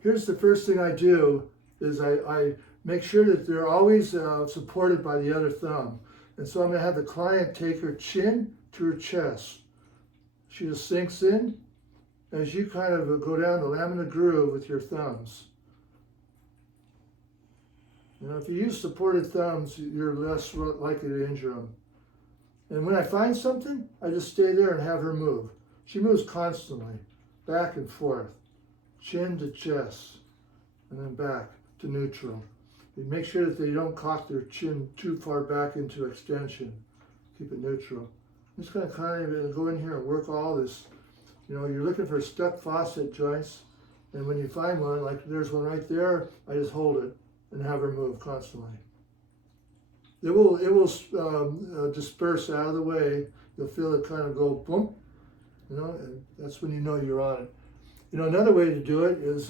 Here's the first thing I do is I make sure that they're always supported by the other thumb. And so I'm going to have the client take her chin to her chest. She just sinks in as you kind of go down the lamina groove with your thumbs. You know, if you use supported thumbs, you're less likely to injure them. And when I find something, I just stay there and have her move. She moves constantly, back and forth, chin to chest, and then back to neutral. You make sure that they don't cock their chin too far back into extension. Keep it neutral. I'm just going to kind of go in here and work all this. You know, you're looking for stuck facet joints, and when you find one, like there's one right there, I just hold it and have her move constantly. It will disperse out of the way. You'll feel it kind of go boom, you know, and that's when you know you're on it. You know, another way to do it is